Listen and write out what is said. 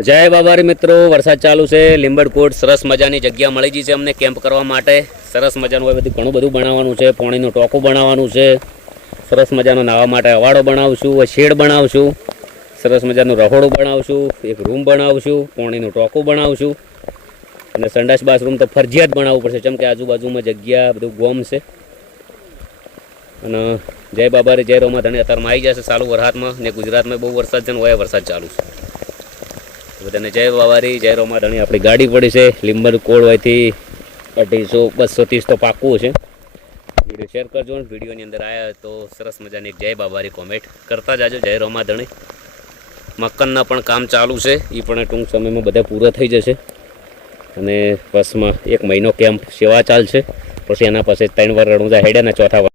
જય બાબારી મિત્રો, વરસાદ ચાલુ છે. લીંબડકોટ સરસ મજાની જગ્યા મળી ગઈ છે અમને કેમ્પ કરવા માટે. સરસ મજાનું હોય બધું ઘણું બધું બનાવવાનું છે. પાણીનું ટોકું બનાવવાનું છે. સરસ મજાનો નાહવા માટે અવાડો બનાવશું, શેડ બનાવશું, સરસ મજાનું રહોડું બનાવશું, એક રૂમ બનાવશું, પાણીનું ટોકું બનાવશું અને સંડાસ બાથરૂમ તો ફરજિયાત બનાવવું પડશે, કેમ કે આજુબાજુમાં જગ્યા બધું ગોમ છે. અને જય બાબારી જય રોમા ધણી અત્યારમાં આવી જશે ચાલુ વરસાદમાં ને ગુજરાતમાં બહુ વરસાદ છે ને હોય વરસાદ ચાલુ છે. બધાને જય બાબારી જય રોમા ધણી. આપણી ગાડી પડી છે લીંબડકોટ હોયથી 250-230 તો પાકું છે. વિડીયો શેર કરજો ને વિડીયોની અંદર આવ્યા તો સરસ મજાની એક જય બાબારી કોમેન્ટ કરતા જાજો. જય રોમા ધણી. મકાનના પણ કામ ચાલુ છે, એ પણ ટૂંક સમયમાં બધા પૂરા થઈ જશે અને બસમાં 1 મહિનો કેમ્પ સેવા ચાલશે. પછી એના પાસે 3 વાર રણુજા હેડ્યા ને ચોથા